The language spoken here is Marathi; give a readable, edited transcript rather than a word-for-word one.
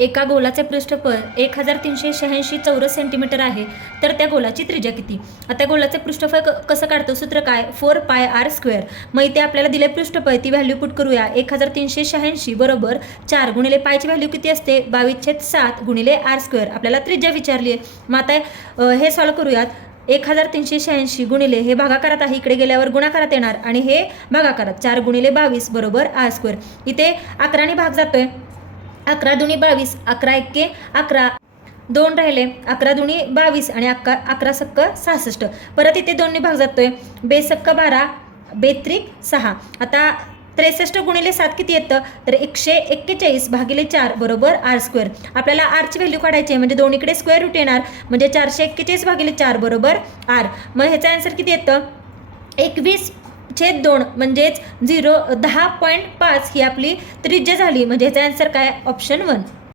एका गोलाचे पृष्ठफळ 1386 चौरस सेंटीमीटर आहे, तर त्या गोलाची त्रिज्या किती? आता गोलाचे पृष्ठफळ कसं काढतो? सूत्र काय? 4πr². मग इथे आपल्याला दिले पृष्ठफळ, ती व्हॅल्यू पुट करूया. 1386 बरोबर 4 गुणिले पायची व्हॅल्यू किती असते? 22/7 गुणिले r². आपल्याला त्रिज्या विचारली आहे. मग आता हे सॉल्व करूयात. 1386 गुणिले हे भागाकारात आहे, इकडे गेल्यावर गुणाकारात येणार आणि हे भागाकारात 4 गुणिले 22 बरोबर r². इथे 11ने भाग जातोय. 11 दुनी 22, 11 एक्के 11, 2 राहिले. 11 दुनी 22 आणि 11 सक्क 66. परत इथे 2ने भाग जातोय. बेसक्क 12, बेत्रिक 6. आता 63 गुणिले 7 किती येतं? तर 141 भागिले 4 बरोबर r². आपल्याला rची व्हॅल्यू काढायची आहे, म्हणजे दोन्हीकडे स्क्वेअर रूट येणार, म्हणजे 441 भागिले 4 बरोबर r. मग ह्याचं आन्सर किती येतं? 21/2 म्हणजेच 10.5 ही आपली त्रिज्या झाली. म्हणजे ह्याचा आन्सर काय? ऑप्शन 1.